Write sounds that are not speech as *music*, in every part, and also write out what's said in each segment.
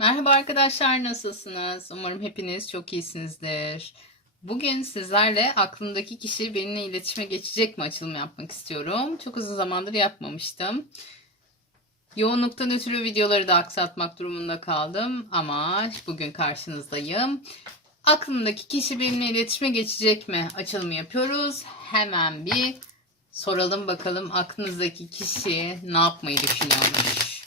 Merhaba arkadaşlar, nasılsınız? Umarım hepiniz çok iyisinizdir. Bugün sizlerle aklımdaki kişi benimle iletişime geçecek mi açılımı yapmak istiyorum. Çok uzun zamandır yapmamıştım. Yoğunluktan ötürü videoları da aksatmak durumunda kaldım ama bugün karşınızdayım. Aklımdaki kişi benimle iletişime geçecek mi açılımı yapıyoruz. Hemen bir soralım bakalım aklınızdaki kişi ne yapmayı düşünüyormuş.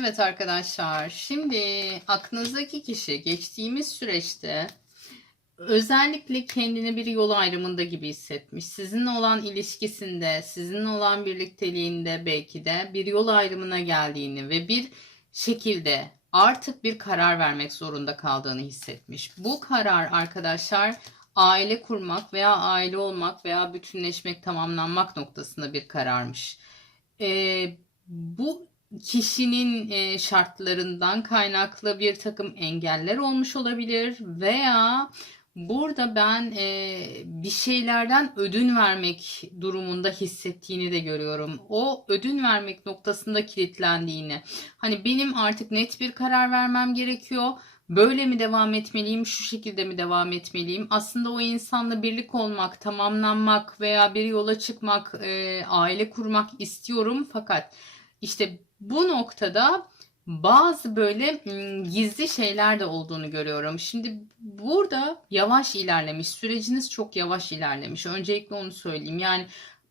Evet arkadaşlar, şimdi aklınızdaki kişi geçtiğimiz süreçte özellikle kendini bir yol ayrımında gibi hissetmiş. Sizinle olan ilişkisinde, sizinle olan birlikteliğinde belki de bir yol ayrımına geldiğini ve bir şekilde artık bir karar vermek zorunda kaldığını hissetmiş. Bu karar arkadaşlar aile kurmak veya aile olmak veya bütünleşmek, tamamlanmak noktasında bir kararmış. Ee, bu kişinin e, şartlarından kaynaklı bir takım engeller olmuş olabilir veya burada ben e, bir şeylerden ödün vermek durumunda hissettiğini de görüyorum. O ödün vermek noktasında kilitlendiğini. Hani benim artık net bir karar vermem gerekiyor. Böyle mi devam etmeliyim, şu şekilde mi devam etmeliyim? Aslında o insanla birlik olmak, tamamlanmak veya bir yola çıkmak, e, aile kurmak istiyorum fakat işte bu noktada bazı böyle gizli şeyler de olduğunu görüyorum. Şimdi burada yavaş ilerlemiş, süreciniz çok yavaş ilerlemiş. Öncelikle onu söyleyeyim. Yani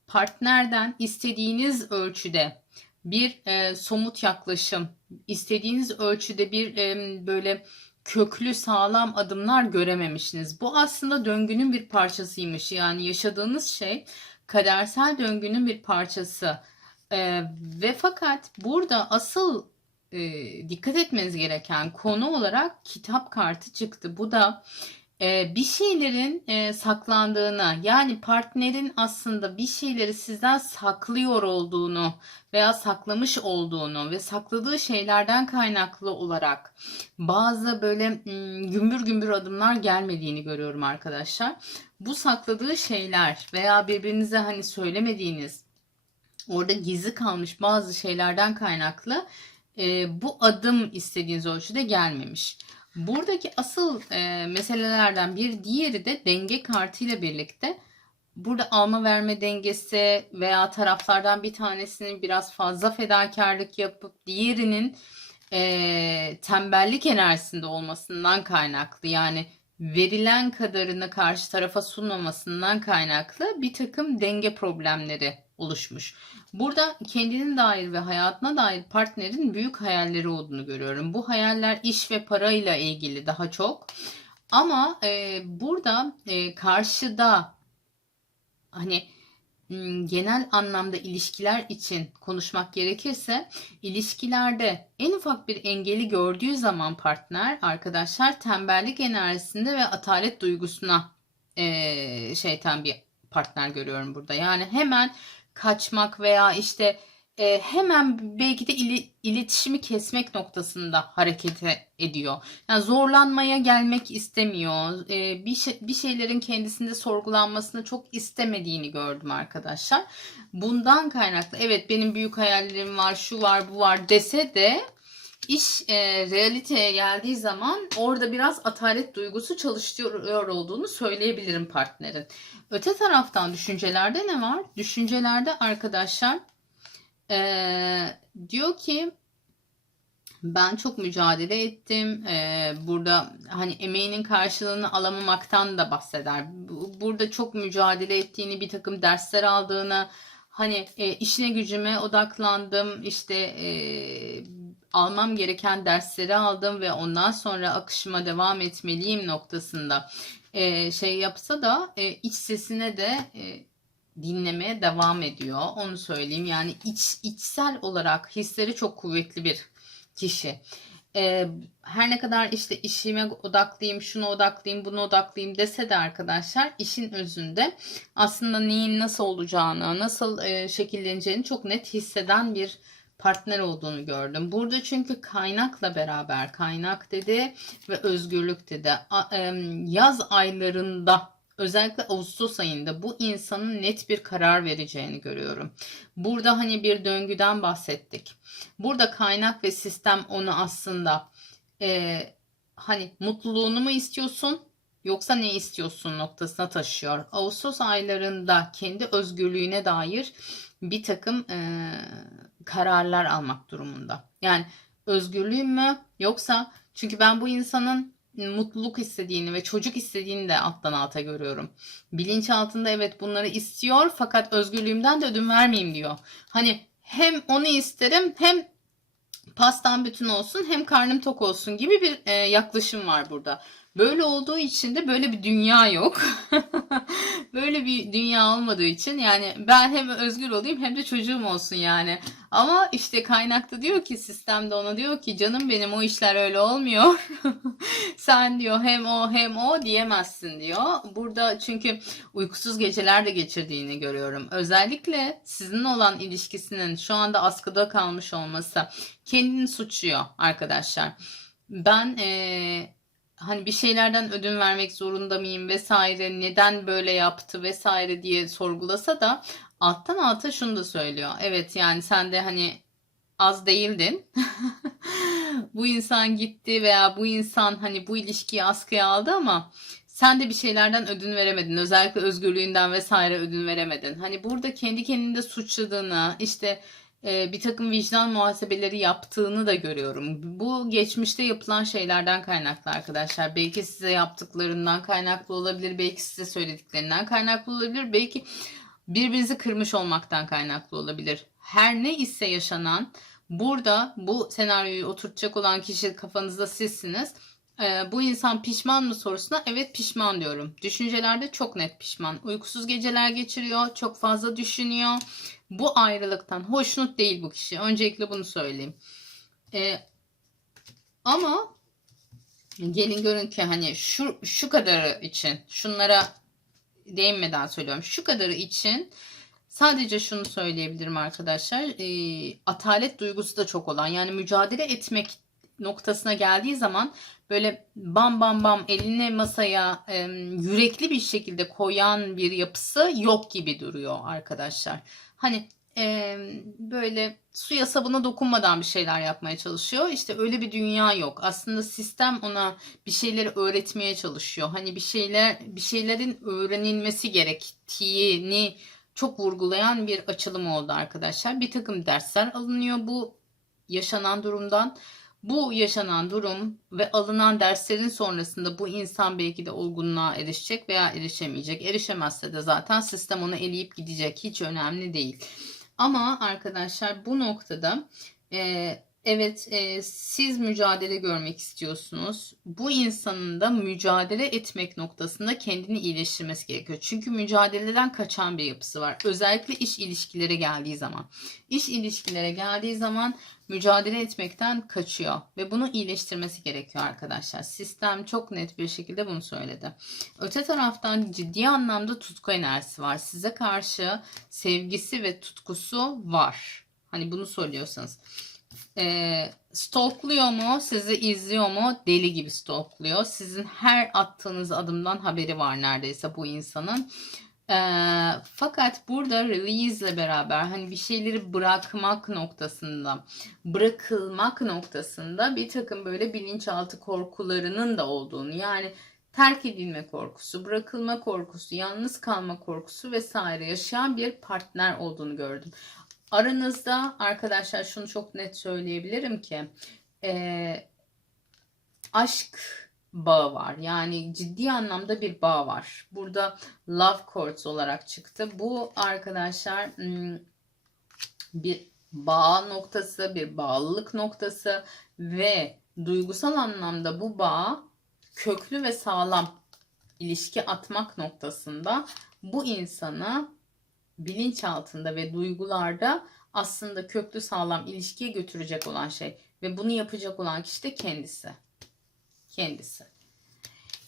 partnerden istediğiniz ölçüde bir e, somut yaklaşım, istediğiniz ölçüde bir e, böyle köklü sağlam adımlar görememişsiniz. Bu aslında döngünün bir parçasıymış. Yani yaşadığınız şey kadersel döngünün bir parçası. Ee, ve fakat burada asıl e, dikkat etmeniz gereken konu olarak kitap kartı çıktı. Bu da e, bir şeylerin e, saklandığını yani partnerin aslında bir şeyleri sizden saklıyor olduğunu veya saklamış olduğunu ve sakladığı şeylerden kaynaklı olarak bazı böyle gümbür gümbür adımlar gelmediğini görüyorum arkadaşlar. Bu sakladığı şeyler veya birbirinize hani söylemediğiniz orada gizli kalmış bazı şeylerden kaynaklı e, bu adım istediğiniz ölçüde gelmemiş. Buradaki asıl e, meselelerden bir diğeri de denge kartı ile birlikte burada alma verme dengesi veya taraflardan bir tanesinin biraz fazla fedakarlık yapıp diğerinin e, tembellik enerjisinde olmasından kaynaklı yani verilen kadarını karşı tarafa sunmamasından kaynaklı bir takım denge problemleri oluşmuş. Burada kendine dair ve hayatına dair partnerin büyük hayalleri olduğunu görüyorum. Bu hayaller iş ve parayla ilgili daha çok. Ama e, burada e, karşıda hani genel anlamda ilişkiler için konuşmak gerekirse ilişkilerde en ufak bir engeli gördüğü zaman partner arkadaşlar tembellik enerjisinde ve atalet duygusuna e, şeytan bir partner görüyorum burada. Yani hemen kaçmak veya işte e, hemen belki de ili, iletişimi kesmek noktasında hareket ediyor. Yani zorlanmaya gelmek istemiyor. E, bir şey, bir şeylerin kendisinde sorgulanmasını çok istemediğini gördüm arkadaşlar. Bundan kaynaklı evet benim büyük hayallerim var, şu var, bu var dese de iş e, realiteye geldiği zaman orada biraz atalet duygusu çalışıyor olduğunu söyleyebilirim partnerin. Öte taraftan düşüncelerde ne var? Düşüncelerde arkadaşlar e, diyor ki ben çok mücadele ettim. Ee, burada hani emeğinin karşılığını alamamaktan da bahseder. Burada çok mücadele ettiğini, bir takım dersler aldığını, hani e, işine gücüme odaklandım, işte e, almam gereken dersleri aldım ve ondan sonra akışıma devam etmeliyim noktasında e, şey yapsa da e, iç sesine de e, dinlemeye devam ediyor. Onu söyleyeyim. Yani iç içsel olarak hisleri çok kuvvetli bir kişi. e, her ne kadar işte işime odaklıyım, şuna odaklıyım, buna odaklıyım dese de arkadaşlar işin özünde aslında neyin nasıl olacağını, nasıl e, şekilleneceğini çok net hisseden bir partner olduğunu gördüm. Burada çünkü kaynakla beraber kaynak dedi ve özgürlük dedi. Yaz aylarında özellikle Ağustos ayında bu insanın net bir karar vereceğini görüyorum. Burada hani bir döngüden bahsettik. Burada kaynak ve sistem onu aslında e, hani mutluluğunu mu istiyorsun yoksa ne istiyorsun noktasına taşıyor. Ağustos aylarında kendi özgürlüğüne dair bir takım e, kararlar almak durumunda. Yani özgürlüğüm mü yoksa çünkü ben bu insanın mutluluk istediğini ve çocuk istediğini de alttan alta görüyorum. Bilinçaltında evet bunları istiyor fakat özgürlüğümden de ödün vermeyeyim diyor. Hani hem onu isterim hem pastam bütün olsun hem karnım tok olsun gibi bir e, yaklaşım var burada. Böyle olduğu için de böyle bir dünya yok. *laughs* böyle bir dünya olmadığı için yani ben hem özgür olayım hem de çocuğum olsun yani. Ama işte kaynakta diyor ki sistemde ona diyor ki canım benim o işler öyle olmuyor. *laughs* Sen diyor hem o hem o diyemezsin diyor. Burada çünkü uykusuz geceler de geçirdiğini görüyorum. Özellikle sizinle olan ilişkisinin şu anda askıda kalmış olması kendini suçluyor arkadaşlar. Ben eee hani bir şeylerden ödün vermek zorunda mıyım vesaire neden böyle yaptı vesaire diye sorgulasa da alttan alta şunu da söylüyor. Evet yani sen de hani az değildin. *laughs* bu insan gitti veya bu insan hani bu ilişkiyi askıya aldı ama sen de bir şeylerden ödün veremedin. Özellikle özgürlüğünden vesaire ödün veremedin. Hani burada kendi kendinde suçladığını işte bir takım vicdan muhasebeleri yaptığını da görüyorum. Bu geçmişte yapılan şeylerden kaynaklı arkadaşlar. Belki size yaptıklarından kaynaklı olabilir. Belki size söylediklerinden kaynaklı olabilir. Belki birbirinizi kırmış olmaktan kaynaklı olabilir. Her ne ise yaşanan burada bu senaryoyu oturtacak olan kişi kafanızda sizsiniz. Ee, bu insan pişman mı sorusuna evet pişman diyorum. Düşüncelerde çok net pişman. Uykusuz geceler geçiriyor. Çok fazla düşünüyor. Bu ayrılıktan hoşnut değil bu kişi. Öncelikle bunu söyleyeyim. Ee, ama gelin görün ki hani şu şu kadarı için şunlara değinmeden söylüyorum. Şu kadarı için sadece şunu söyleyebilirim arkadaşlar. Ee, atalet duygusu da çok olan yani mücadele etmek noktasına geldiği zaman böyle bam bam bam elini masaya e, yürekli bir şekilde koyan bir yapısı yok gibi duruyor arkadaşlar. Hani e, böyle suya sabuna dokunmadan bir şeyler yapmaya çalışıyor. İşte öyle bir dünya yok. Aslında sistem ona bir şeyleri öğretmeye çalışıyor. Hani bir şeyler bir şeylerin öğrenilmesi gerektiğini çok vurgulayan bir açılım oldu arkadaşlar. Bir takım dersler alınıyor bu yaşanan durumdan. Bu yaşanan durum ve alınan derslerin sonrasında bu insan belki de olgunluğa erişecek veya erişemeyecek. Erişemezse de zaten sistem onu eleyip gidecek. Hiç önemli değil. Ama arkadaşlar bu noktada e, evet e, siz mücadele görmek istiyorsunuz. Bu insanın da mücadele etmek noktasında kendini iyileştirmesi gerekiyor. Çünkü mücadeleden kaçan bir yapısı var. Özellikle iş ilişkileri geldiği zaman. İş ilişkilere geldiği zaman mücadele etmekten kaçıyor ve bunu iyileştirmesi gerekiyor arkadaşlar. Sistem çok net bir şekilde bunu söyledi. Öte taraftan ciddi anlamda tutku enerjisi var. Size karşı sevgisi ve tutkusu var. Hani bunu söylüyorsanız. E, stalkluyor mu? Sizi izliyor mu? Deli gibi stalkluyor. Sizin her attığınız adımdan haberi var neredeyse bu insanın. E, fakat burada release ile beraber hani bir şeyleri bırakmak noktasında, bırakılmak noktasında bir takım böyle bilinçaltı korkularının da olduğunu yani terk edilme korkusu, bırakılma korkusu, yalnız kalma korkusu vesaire yaşayan bir partner olduğunu gördüm. Aranızda arkadaşlar şunu çok net söyleyebilirim ki e, aşk bağı var. Yani ciddi anlamda bir bağ var. Burada love chords olarak çıktı. Bu arkadaşlar bir bağ noktası, bir bağlılık noktası ve duygusal anlamda bu bağ köklü ve sağlam ilişki atmak noktasında bu insana bilinç altında ve duygularda aslında köklü sağlam ilişkiye götürecek olan şey. Ve bunu yapacak olan kişi de kendisi. Kendisi.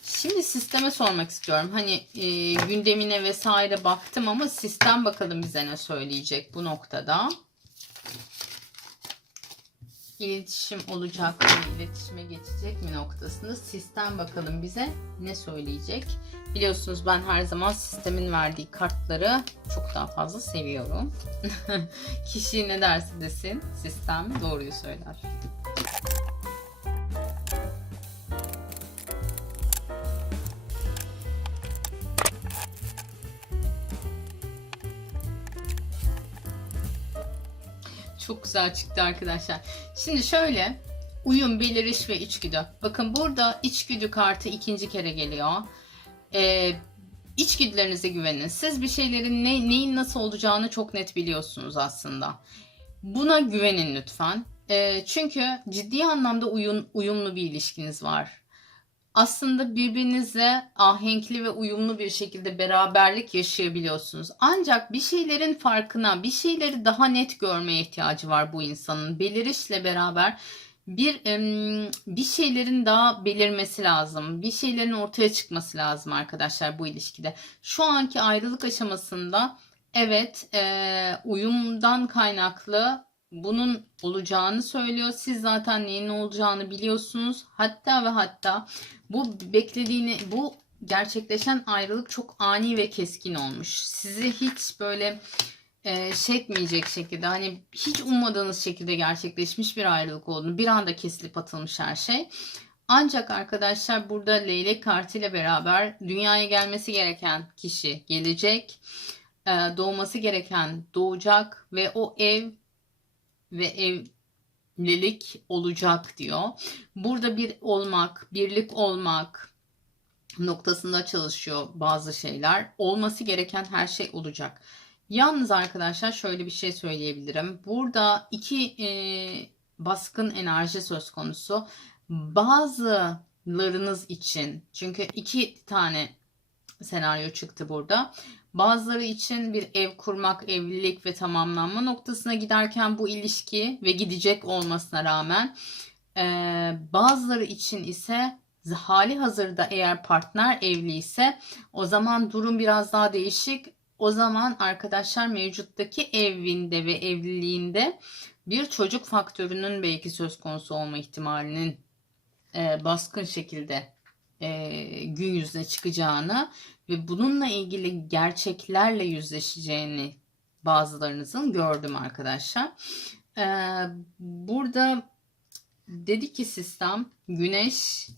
Şimdi sisteme sormak istiyorum. Hani e, gündemine vesaire baktım ama sistem bakalım bize ne söyleyecek bu noktada. İletişim olacak mı, iletişime geçecek mi noktasında sistem bakalım bize ne söyleyecek. Biliyorsunuz ben her zaman sistemin verdiği kartları çok daha fazla seviyorum. *laughs* Kişi ne derse desin sistem doğruyu söyler. Güzel çıktı arkadaşlar. Şimdi şöyle uyum, beliriş ve içgüdü. Bakın burada içgüdü kartı ikinci kere geliyor. Ee, içgüdülerinize güvenin. Siz bir şeylerin ne, neyin nasıl olacağını çok net biliyorsunuz aslında. Buna güvenin lütfen. Ee, çünkü ciddi anlamda uyum, uyumlu bir ilişkiniz var aslında birbirinizle ahenkli ve uyumlu bir şekilde beraberlik yaşayabiliyorsunuz. Ancak bir şeylerin farkına, bir şeyleri daha net görmeye ihtiyacı var bu insanın. Belirişle beraber bir bir şeylerin daha belirmesi lazım. Bir şeylerin ortaya çıkması lazım arkadaşlar bu ilişkide. Şu anki ayrılık aşamasında evet uyumdan kaynaklı bunun olacağını söylüyor. Siz zaten neyin olacağını biliyorsunuz. Hatta ve hatta bu beklediğini bu gerçekleşen ayrılık çok ani ve keskin olmuş. Sizi hiç böyle e, şey şekilde hani hiç ummadığınız şekilde gerçekleşmiş bir ayrılık olduğunu bir anda kesilip atılmış her şey. Ancak arkadaşlar burada leylek kartıyla beraber dünyaya gelmesi gereken kişi gelecek. E, doğması gereken doğacak ve o ev ve evlilik olacak diyor. Burada bir olmak, birlik olmak noktasında çalışıyor bazı şeyler. Olması gereken her şey olacak. Yalnız arkadaşlar şöyle bir şey söyleyebilirim. Burada iki e, baskın enerji söz konusu. Bazılarınız için çünkü iki tane senaryo çıktı burada. Bazıları için bir ev kurmak, evlilik ve tamamlanma noktasına giderken bu ilişki ve gidecek olmasına rağmen e, bazıları için ise hali hazırda eğer partner evli ise o zaman durum biraz daha değişik. O zaman arkadaşlar mevcuttaki evinde ve evliliğinde bir çocuk faktörünün belki söz konusu olma ihtimalinin e, baskın şekilde e, gün yüzüne çıkacağını ve bununla ilgili gerçeklerle yüzleşeceğini bazılarınızın gördüm arkadaşlar. E, burada dedi ki sistem güneş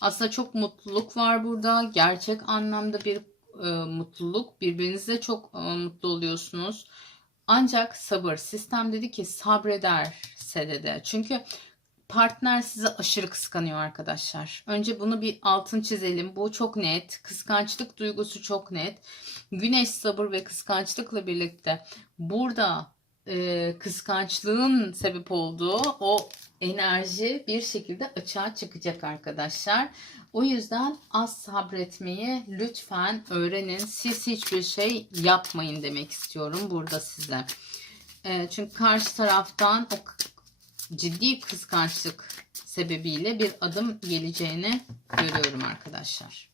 aslında çok mutluluk var burada. Gerçek anlamda bir e, mutluluk. Birbirinizle çok e, mutlu oluyorsunuz. Ancak sabır. Sistem dedi ki sabrederse dedi. Çünkü partner sizi aşırı kıskanıyor arkadaşlar. Önce bunu bir altın çizelim. Bu çok net. Kıskançlık duygusu çok net. Güneş sabır ve kıskançlıkla birlikte burada e, kıskançlığın sebep olduğu o enerji bir şekilde açığa çıkacak arkadaşlar. O yüzden az sabretmeyi lütfen öğrenin. Siz hiçbir şey yapmayın demek istiyorum burada size. E, çünkü karşı taraftan o ciddi kıskançlık sebebiyle bir adım geleceğini görüyorum arkadaşlar.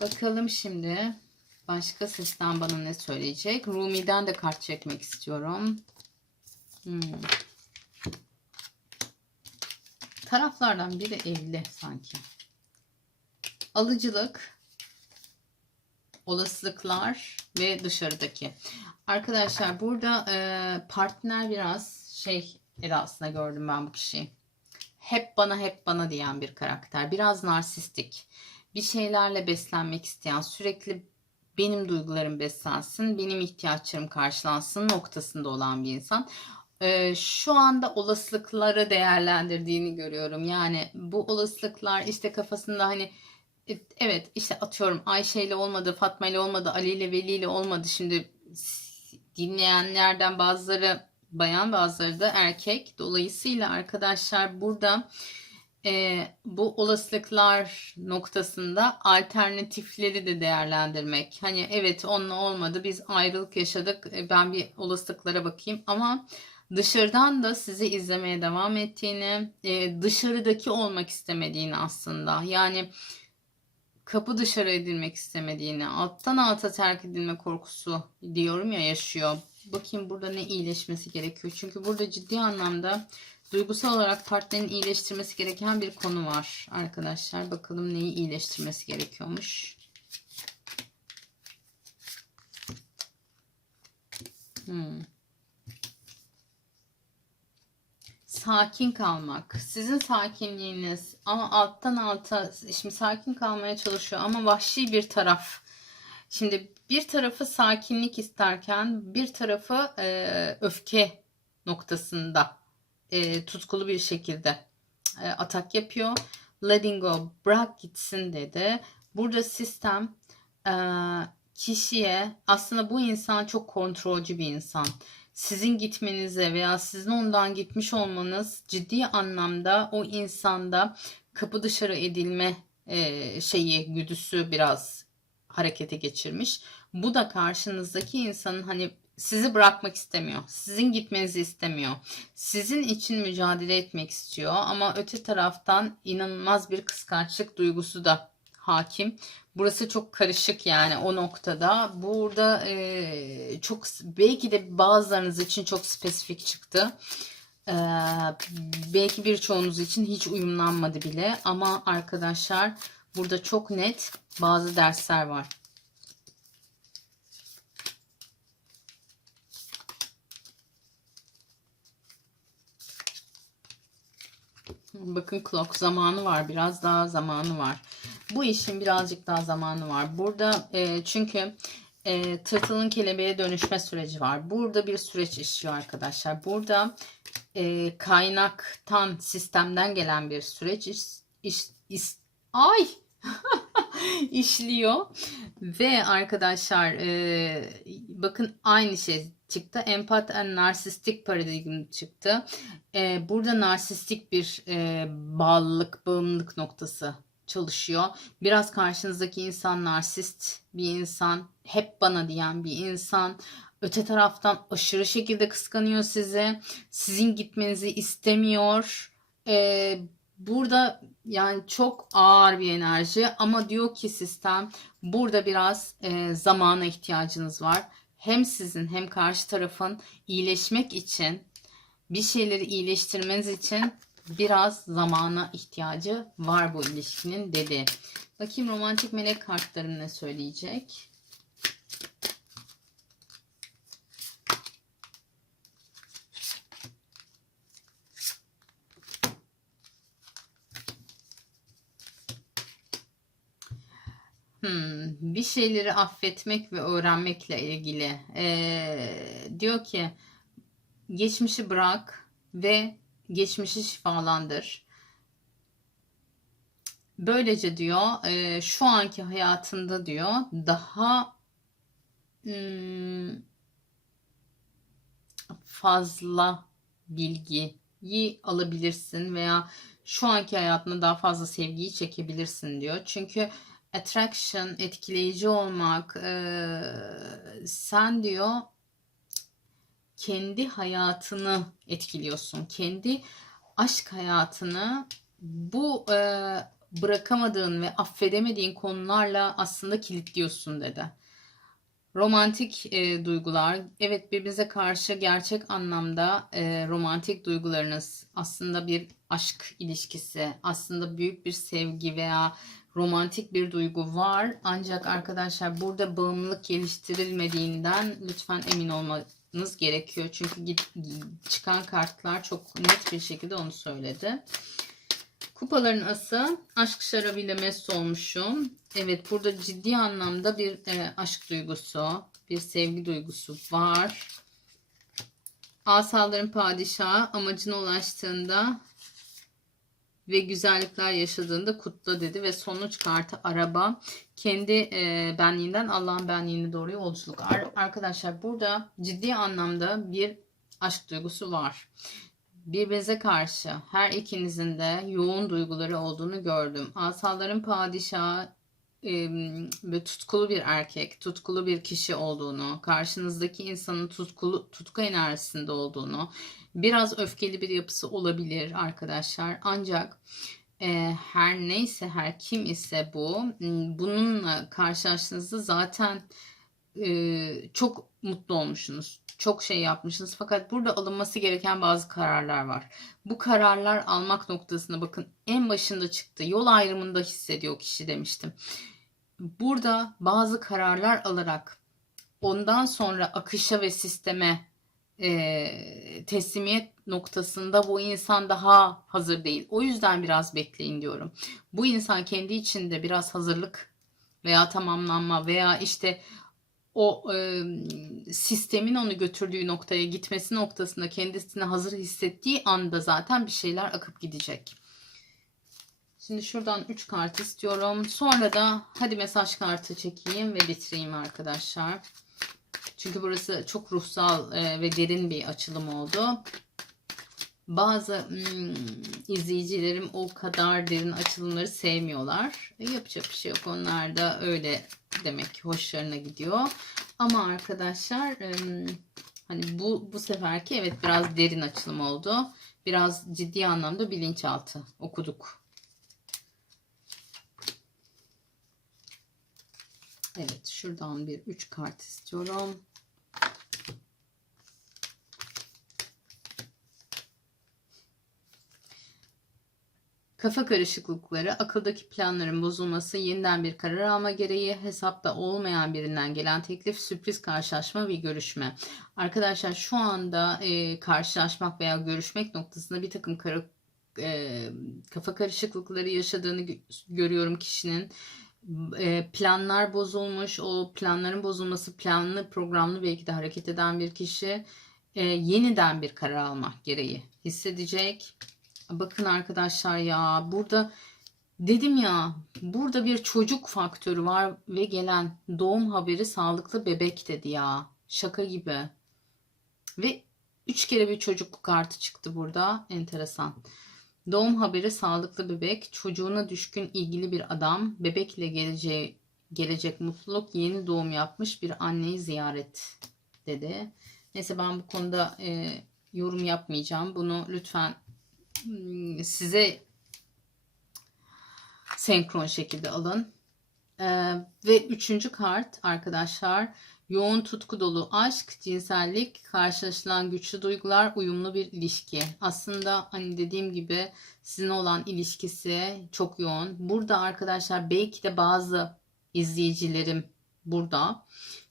Bakalım şimdi başka sesten bana ne söyleyecek. Rumi'den de kart çekmek istiyorum. Hmm. Taraflardan biri evli sanki. Alıcılık, olasılıklar ve dışarıdaki. Arkadaşlar burada e, partner biraz şey edasında gördüm ben bu kişiyi. Hep bana hep bana diyen bir karakter. Biraz narsistik. Bir şeylerle beslenmek isteyen, sürekli benim duygularım beslensin, benim ihtiyaçlarım karşılansın noktasında olan bir insan. Ee, şu anda olasılıkları değerlendirdiğini görüyorum. Yani bu olasılıklar işte kafasında hani e, evet işte atıyorum Ayşe ile olmadı, Fatma ile olmadı, Ali ile Veli ile olmadı. Şimdi dinleyenlerden bazıları bayan bazıları da erkek. Dolayısıyla arkadaşlar burada e, bu olasılıklar noktasında alternatifleri de değerlendirmek. Hani evet onunla olmadı biz ayrılık yaşadık e, ben bir olasılıklara bakayım ama dışarıdan da sizi izlemeye devam ettiğini, e, dışarıdaki olmak istemediğini aslında. Yani kapı dışarı edilmek istemediğini, alttan alta terk edilme korkusu diyorum ya yaşıyor. Bakayım burada ne iyileşmesi gerekiyor. Çünkü burada ciddi anlamda duygusal olarak partnerin iyileştirmesi gereken bir konu var arkadaşlar. Bakalım neyi iyileştirmesi gerekiyormuş. Hmm. sakin kalmak. Sizin sakinliğiniz ama alttan alta şimdi sakin kalmaya çalışıyor ama vahşi bir taraf. Şimdi bir tarafı sakinlik isterken bir tarafı e, öfke noktasında e, tutkulu bir şekilde e, atak yapıyor. Letting go, bırak gitsin dedi. Burada sistem e, kişiye aslında bu insan çok kontrolcü bir insan sizin gitmenize veya sizin ondan gitmiş olmanız ciddi anlamda o insanda kapı dışarı edilme e, şeyi güdüsü biraz harekete geçirmiş. Bu da karşınızdaki insanın hani sizi bırakmak istemiyor. Sizin gitmenizi istemiyor. Sizin için mücadele etmek istiyor ama öte taraftan inanılmaz bir kıskançlık duygusu da hakim. Burası çok karışık yani o noktada. Burada e, çok belki de bazılarınız için çok spesifik çıktı. E, belki birçoğunuz için hiç uyumlanmadı bile. Ama arkadaşlar burada çok net bazı dersler var. Bakın clock zamanı var. Biraz daha zamanı var. Bu işin birazcık daha zamanı var. Burada e, çünkü e, tırtılın kelebeğe dönüşme süreci var. Burada bir süreç işliyor arkadaşlar. Burada e, kaynaktan, sistemden gelen bir süreç iş, iş, iş ay *laughs* işliyor. Ve arkadaşlar e, bakın aynı şey çıktı. Empat and narsistik paradigm çıktı. E, burada narsistik bir e, bağlılık, bağımlılık noktası çalışıyor. Biraz karşınızdaki insan narsist bir insan, hep bana diyen bir insan. Öte taraftan aşırı şekilde kıskanıyor sizi. Sizin gitmenizi istemiyor. Ee, burada yani çok ağır bir enerji ama diyor ki sistem burada biraz e, zamana ihtiyacınız var. Hem sizin hem karşı tarafın iyileşmek için bir şeyleri iyileştirmeniz için biraz zamana ihtiyacı var bu ilişkinin dedi. Bakayım romantik melek kartlarım ne söyleyecek. Hmm, bir şeyleri affetmek ve öğrenmekle ilgili. Ee, diyor ki geçmişi bırak ve geçmişi şifalandır. Böylece diyor e, şu anki hayatında diyor daha hmm, fazla bilgiyi alabilirsin veya şu anki hayatında daha fazla sevgiyi çekebilirsin diyor. Çünkü attraction, etkileyici olmak, e, sen diyor kendi hayatını etkiliyorsun. Kendi aşk hayatını bu e, bırakamadığın ve affedemediğin konularla aslında kilitliyorsun dedi. Romantik e, duygular, evet birbirinize karşı gerçek anlamda e, romantik duygularınız aslında bir aşk ilişkisi, aslında büyük bir sevgi veya romantik bir duygu var. Ancak arkadaşlar burada bağımlılık geliştirilmediğinden lütfen emin olma, yapmanız gerekiyor. Çünkü çıkan kartlar çok net bir şekilde onu söyledi. Kupaların ası aşk şarabıyla mest olmuşum. Evet burada ciddi anlamda bir e, aşk duygusu, bir sevgi duygusu var. Asaların padişahı amacına ulaştığında ve güzellikler yaşadığında kutla dedi ve sonuç kartı araba kendi e, benliğinden Allah'ın benliğine doğru yolculuk. Ar- arkadaşlar burada ciddi anlamda bir aşk duygusu var. Birbirinize karşı her ikinizin de yoğun duyguları olduğunu gördüm. Asaların padişahı ve tutkulu bir erkek, tutkulu bir kişi olduğunu, karşınızdaki insanın tutkulu, tutku enerjisinde olduğunu, biraz öfkeli bir yapısı olabilir arkadaşlar. Ancak e, her neyse, her kim ise bu, bununla karşılaştığınızda zaten çok mutlu olmuşsunuz. Çok şey yapmışsınız. Fakat burada alınması gereken bazı kararlar var. Bu kararlar almak noktasında bakın en başında çıktı. Yol ayrımında hissediyor kişi demiştim. Burada bazı kararlar alarak ondan sonra akışa ve sisteme e, teslimiyet noktasında bu insan daha hazır değil. O yüzden biraz bekleyin diyorum. Bu insan kendi içinde biraz hazırlık veya tamamlanma veya işte o e, sistemin onu götürdüğü noktaya gitmesi noktasında kendisini hazır hissettiği anda zaten bir şeyler akıp gidecek. Şimdi şuradan 3 kart istiyorum. Sonra da hadi mesaj kartı çekeyim ve bitireyim arkadaşlar. Çünkü burası çok ruhsal ve derin bir açılım oldu. Bazı hmm, izleyicilerim o kadar derin açılımları sevmiyorlar. E, yapacak bir şey yok. Onlar da öyle demek ki hoşlarına gidiyor. Ama arkadaşlar em, hani bu bu seferki evet biraz derin açılım oldu. Biraz ciddi anlamda bilinçaltı okuduk. Evet şuradan bir 3 kart istiyorum. Kafa karışıklıkları, akıldaki planların bozulması, yeniden bir karar alma gereği, hesapta olmayan birinden gelen teklif, sürpriz karşılaşma ve görüşme. Arkadaşlar şu anda e, karşılaşmak veya görüşmek noktasında bir takım kara, e, kafa karışıklıkları yaşadığını gö- görüyorum kişinin. E, planlar bozulmuş, o planların bozulması planlı, programlı belki de hareket eden bir kişi e, yeniden bir karar almak gereği hissedecek. Bakın arkadaşlar ya burada dedim ya burada bir çocuk faktörü var ve gelen doğum haberi sağlıklı bebek dedi ya. Şaka gibi. Ve üç kere bir çocuk kartı çıktı burada. Enteresan. Doğum haberi sağlıklı bebek, çocuğuna düşkün ilgili bir adam, bebekle geleceği, gelecek mutluluk, yeni doğum yapmış bir anneyi ziyaret dedi. Neyse ben bu konuda e, yorum yapmayacağım. Bunu lütfen size senkron şekilde alın. Ee, ve üçüncü kart arkadaşlar yoğun tutku dolu aşk, cinsellik, karşılaşılan güçlü duygular, uyumlu bir ilişki. Aslında hani dediğim gibi sizin olan ilişkisi çok yoğun. Burada arkadaşlar belki de bazı izleyicilerim burada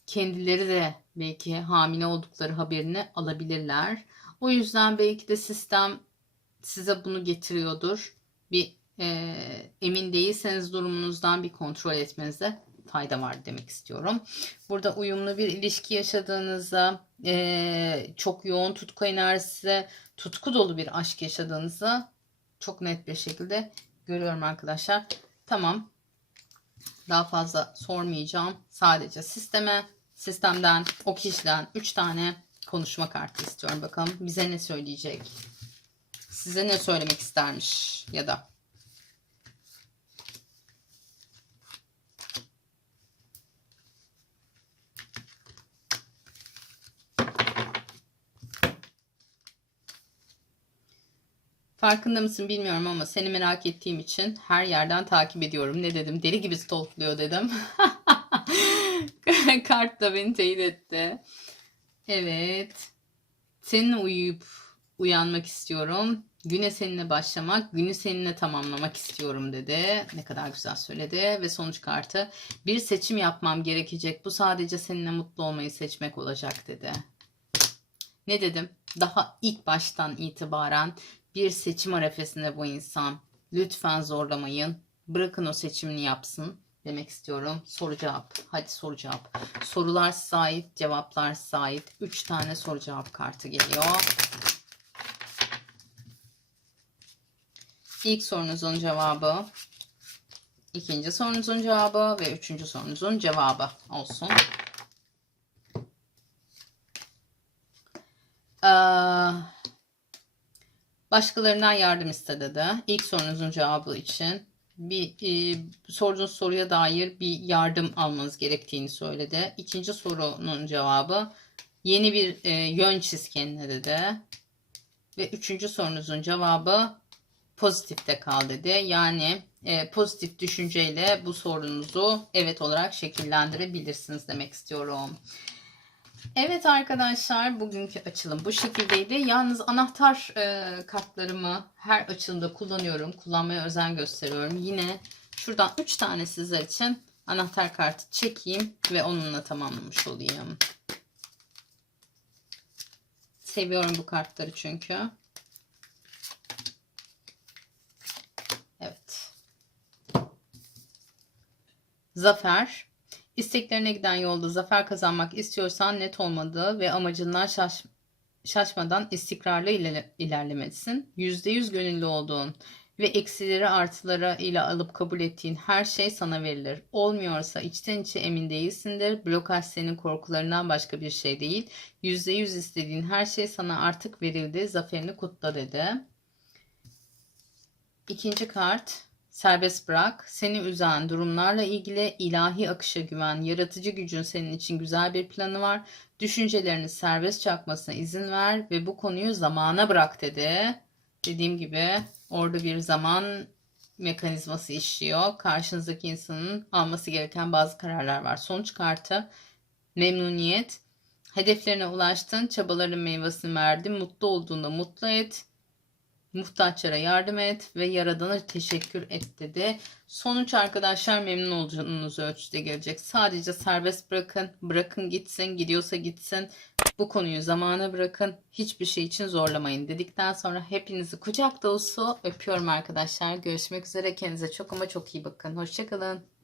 kendileri de belki hamile oldukları haberini alabilirler. O yüzden belki de sistem size bunu getiriyordur. Bir e, emin değilseniz durumunuzdan bir kontrol etmenizde fayda var demek istiyorum. Burada uyumlu bir ilişki yaşadığınızda, e, çok yoğun tutku enerjisi, tutku dolu bir aşk yaşadığınızı çok net bir şekilde görüyorum arkadaşlar. Tamam. Daha fazla sormayacağım. Sadece sisteme, sistemden, o kişiden 3 tane konuşma kartı istiyorum. Bakalım bize ne söyleyecek. Size ne söylemek istermiş ya da. Farkında mısın bilmiyorum ama seni merak ettiğim için her yerden takip ediyorum. Ne dedim? Deli gibi stalkluyor dedim. *laughs* Kart da beni teyit etti. Evet. Seninle uyuyup uyanmak istiyorum. Güne seninle başlamak, günü seninle tamamlamak istiyorum dedi. Ne kadar güzel söyledi. Ve sonuç kartı bir seçim yapmam gerekecek. Bu sadece seninle mutlu olmayı seçmek olacak dedi. Ne dedim? Daha ilk baştan itibaren bir seçim arefesinde bu insan. Lütfen zorlamayın. Bırakın o seçimini yapsın demek istiyorum. Soru cevap. Hadi soru cevap. Sorular ait, cevaplar ait. 3 tane soru cevap kartı geliyor. İlk sorunuzun cevabı, ikinci sorunuzun cevabı ve üçüncü sorunuzun cevabı olsun. Ee, Başkalarından yardım iste dedi. İlk sorunuzun cevabı için bir e, sorduğunuz soruya dair bir yardım almanız gerektiğini söyledi. İkinci sorunun cevabı yeni bir e, yön çiz kendine dedi. Ve üçüncü sorunuzun cevabı pozitifte kal dedi. Yani e, pozitif düşünceyle bu sorunuzu evet olarak şekillendirebilirsiniz demek istiyorum. Evet arkadaşlar bugünkü açılım bu şekildeydi. Yalnız anahtar e, kartlarımı her açılımda kullanıyorum. Kullanmaya özen gösteriyorum. Yine şuradan 3 tane sizler için anahtar kartı çekeyim ve onunla tamamlamış olayım. Seviyorum bu kartları çünkü. Evet. Zafer. İsteklerine giden yolda zafer kazanmak istiyorsan net olmadığı ve amacından şaş şaşmadan istikrarlı iler- ilerlemelisin. %100 gönüllü olduğun ve eksileri artıları ile alıp kabul ettiğin her şey sana verilir. Olmuyorsa içten içe emin değilsindir. Blokaj senin korkularından başka bir şey değil. %100 istediğin her şey sana artık verildi. Zaferini kutla dedi. İkinci kart serbest bırak. Seni üzen durumlarla ilgili ilahi akışa güven. Yaratıcı gücün senin için güzel bir planı var. Düşüncelerini serbest akmasına izin ver ve bu konuyu zamana bırak dedi. Dediğim gibi orada bir zaman mekanizması işliyor. Karşınızdaki insanın alması gereken bazı kararlar var. Sonuç kartı memnuniyet. Hedeflerine ulaştın, çabaların meyvesini verdin, mutlu olduğunda mutlu et. Muhtaçlara yardım et ve Yaradan'a teşekkür et dedi. Sonuç arkadaşlar memnun olacağınız ölçüde gelecek. Sadece serbest bırakın. Bırakın gitsin. Gidiyorsa gitsin. Bu konuyu zamana bırakın. Hiçbir şey için zorlamayın dedikten sonra hepinizi kucak dolusu öpüyorum arkadaşlar. Görüşmek üzere. Kendinize çok ama çok iyi bakın. Hoşçakalın.